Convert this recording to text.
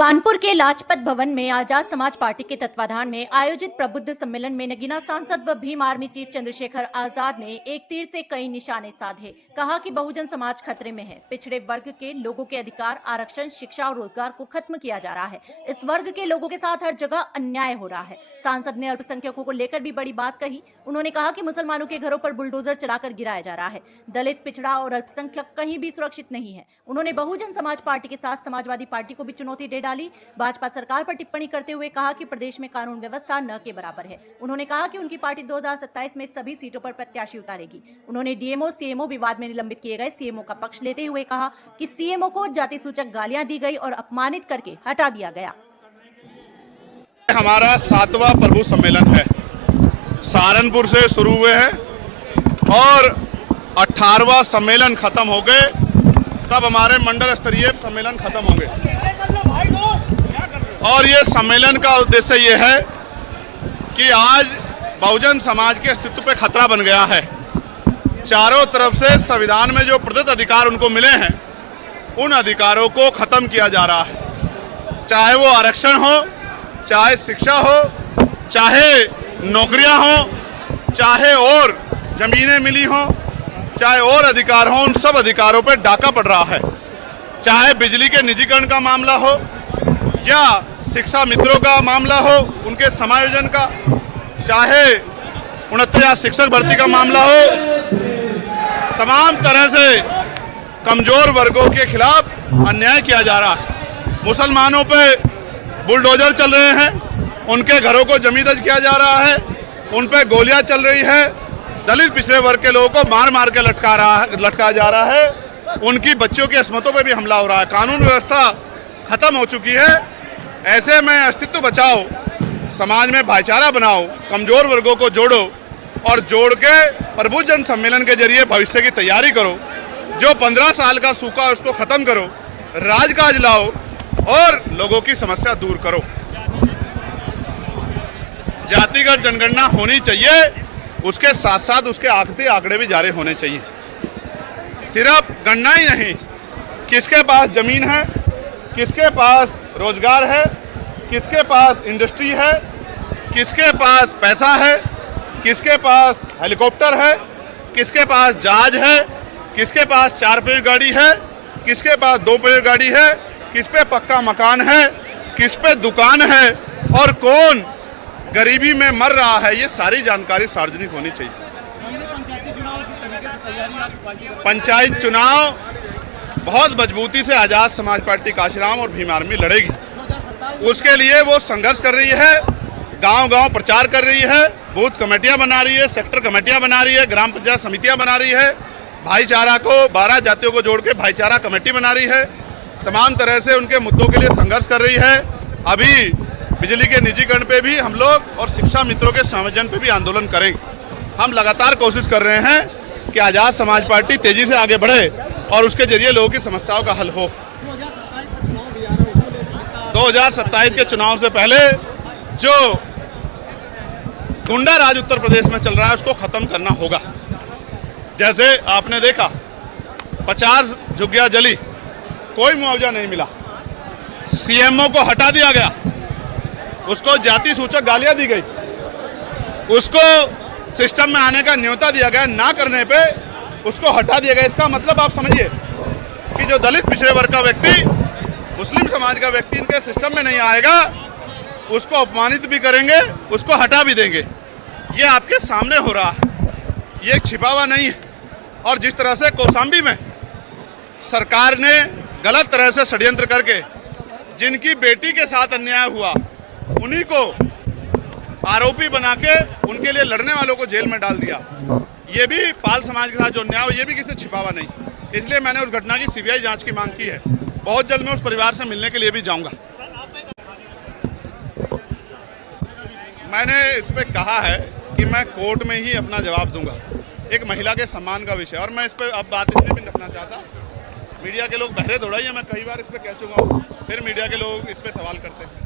कानपुर के लाजपत भवन में आजाद समाज पार्टी के तत्वाधान में आयोजित प्रबुद्ध सम्मेलन में नगीना सांसद व भीम आर्मी चीफ चंद्रशेखर आजाद ने एक तीर से कई निशाने साधे। कहा कि बहुजन समाज खतरे में है। पिछड़े वर्ग के लोगों के अधिकार, आरक्षण, शिक्षा और रोजगार को खत्म किया जा रहा है। इस वर्ग के लोगों के साथ हर जगह अन्याय हो रहा है। सांसद ने अल्पसंख्यकों को लेकर भी बड़ी बात कही। उन्होंने कहा कि मुसलमानों के घरों पर बुलडोजर चलाकर गिराया जा रहा है। दलित, पिछड़ा और अल्पसंख्यक कहीं भी सुरक्षित नहीं है। उन्होंने बहुजन समाज पार्टी के साथ समाजवादी पार्टी को भी चुनौती दे डाली। भाजपा सरकार पर टिप्पणी करते हुए कहा कि प्रदेश में कानून व्यवस्था न के बराबर है। उन्होंने कहा कि उनकी पार्टी 2027 में सभी सीटों पर प्रत्याशी उतारेगी। उन्होंने डीएमओ सीएमओ विवाद में निलंबित किए गए सीएमओ का पक्ष लेते हुए कहा कि सीएमओ को जाति सूचक गालियां दी गई और अपमानित करके हटा दिया गया। हमारा 7वां प्रभु सम्मेलन है, सहारनपुर से शुरू हुए हैं और 18वां सम्मेलन खत्म हो गए, तब हमारे मंडल स्तरीय सम्मेलन खत्म होंगे। और ये सम्मेलन का उद्देश्य ये है कि आज बहुजन समाज के अस्तित्व पे खतरा बन गया है। चारों तरफ से संविधान में जो प्रदत्त अधिकार उनको मिले हैं, उन अधिकारों को खत्म किया जा रहा है। चाहे वो आरक्षण हो, चाहे शिक्षा हो, चाहे नौकरियां हो, चाहे और जमीनें मिली हो, चाहे और अधिकार हो, उन सब अधिकारों पर डाका पड़ रहा है। चाहे बिजली के निजीकरण का मामला हो या शिक्षा मित्रों का मामला हो, उनके समायोजन का, चाहे 69 शिक्षक भर्ती का मामला हो, तमाम तरह से कमजोर वर्गों के खिलाफ अन्याय किया जा रहा है। मुसलमानों पे बुलडोजर चल रहे हैं, उनके घरों को जमींदोज किया जा रहा है, उन पे गोलियां चल रही है। दलित पिछड़े वर्ग के लोगों को मार मार के लटकाया जा रहा है। उनकी बच्चियों की अस्मतों पे भी हमला हो रहा है। कानून व्यवस्था खत्म हो चुकी है। ऐसे में अस्तित्व बचाओ, समाज में भाईचारा बनाओ, कमजोर वर्गों को जोड़ो और जोड़ के प्रबुद्ध सम्मेलन के जरिए भविष्य की तैयारी करो। जो 15 साल का सूखा है उसको खत्म करो, राजकाज लाओ और लोगों की समस्या दूर करो। जातिगत जनगणना होनी चाहिए, उसके साथ साथ उसके आंकड़े भी जारी होने चाहिए। सिर्फ गणना ही नहीं, किसके पास जमीन है, किसके पास रोजगार है, किसके पास इंडस्ट्री है, किसके पास पैसा है, किसके पास हेलीकॉप्टर है, किसके पास जहाज है, किसके पास 4 पहिया गाड़ी है, किसके पास 2 पहिया गाड़ी है, किस पे पक्का मकान है, किस पे दुकान है और कौन गरीबी में मर रहा है, ये सारी जानकारी सार्वजनिक होनी चाहिए। पंचायत चुनाव बहुत मजबूती से आजाद समाज पार्टी काशीराम और भीम आर्मी लड़ेगी। उसके लिए वो संघर्ष कर रही है, गांव-गांव प्रचार कर रही है, बूथ कमेटियां बना रही है, सेक्टर कमेटियां बना रही है, ग्राम पंचायत समितियां बना रही है, भाईचारा को 12 जातियों को जोड़ के भाईचारा कमेटी बना रही है। तमाम तरह से उनके मुद्दों के लिए संघर्ष कर रही है। अभी बिजली के निजीकरण पे भी हम लोग और शिक्षा मित्रों के संयोजन पे भी आंदोलन करेंगे। हम लगातार कोशिश कर रहे हैं कि आजाद समाज पार्टी तेजी से आगे बढ़े और उसके जरिए लोगों की समस्याओं का हल हो। 2027 के चुनाव से पहले जो गुंडा राज उत्तर प्रदेश में चल रहा है उसको खत्म करना होगा। जैसे आपने देखा 50 झुग्गियां जली, कोई मुआवजा नहीं मिला, सीएमओ को हटा दिया गया, उसको जाति सूचक गालियां दी गई, उसको सिस्टम में आने का न्योता दिया गया, ना करने पे उसको हटा दिया गया। इसका मतलब आप समझिए कि जो दलित पिछड़े वर्ग का व्यक्ति, मुस्लिम समाज का व्यक्ति इनके सिस्टम में नहीं आएगा, उसको अपमानित भी करेंगे, उसको हटा भी देंगे। ये आपके सामने हो रहा है, ये छिपा हुआ नहीं है। और जिस तरह से कौशाम्बी में सरकार ने गलत तरह से षड्यंत्र करके जिनकी बेटी के साथ अन्याय हुआ, उन्हीं को आरोपी बना के उनके लिए लड़ने वालों को जेल में डाल दिया। ये भी पाल समाज के साथ जो अन्याय हो, ये भी किसी छिपा हुआ नहीं। इसलिए मैंने उस घटना की सीबीआई जांच की मांग की है। बहुत जल्द मैं उस परिवार से मिलने के लिए भी जाऊंगा। मैंने इस पे कहा है कि मैं कोर्ट में ही अपना जवाब दूंगा। एक महिला के सम्मान का विषय, और मैं इस पे अब बात इसलिए भी रखना चाहता, मीडिया के लोग बहरे दौड़ाई है, मैं कई बार इस पे कह चुका हूँ, फिर मीडिया के लोग इस पे सवाल करते हैं।